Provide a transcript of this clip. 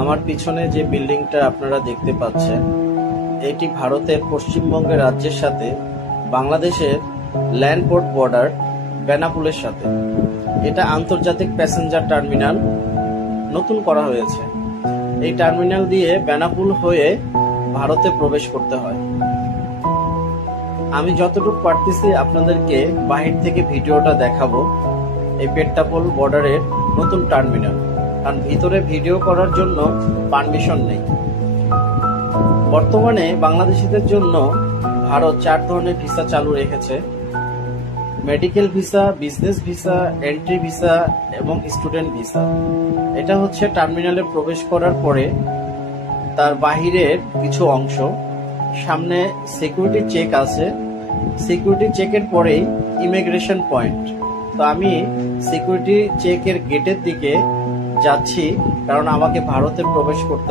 আমার পিছনে যে বিল্ডিংটা আপনারা দেখতে পাচ্ছেন, এটি ভারতের পশ্চিমবঙ্গ রাজ্যের সাথে বাংলাদেশের ল্যান্ড পোর্ট বর্ডার বেনাপুলের সাথে। এটা আন্তর্জাতিক প্যাসেঞ্জার টার্মিনাল নতুন করা হয়েছে। এই টার্মিনাল দিয়ে বেনাপুল হয়ে ভারতে প্রবেশ করতে হয়। আমি যতটুকু পারতেছি আপনাদেরকে বাহির থেকে ভিডিওটা দেখাবো। এই পেট্টাপোল বর্ডারের নতুন টার্মিনাল, কারণ ভিতরে ভিডিও করার জন্য পারমিশন নেই। বর্তমানে বাংলাদেশিদের জন্য ভারত 4 ধরনের ভিসা চালু রেখেছে: medical visa, business visa, entry visa এবং স্টুডেন্ট ভিসা। এটা হচ্ছে টার্মিনালে প্রবেশ করার পরে তার বাহিরের কিছু অংশ। সামনে সিকিউরিটি চেক আছে, সিকিউরিটি চেকের পরেই ইমিগ্রেশন পয়েন্ট। তো আমি সিকিউরিটি চেকের গেটের দিকে যাচ্ছি, কারণ আমাকে ভারতে প্রবেশ করতে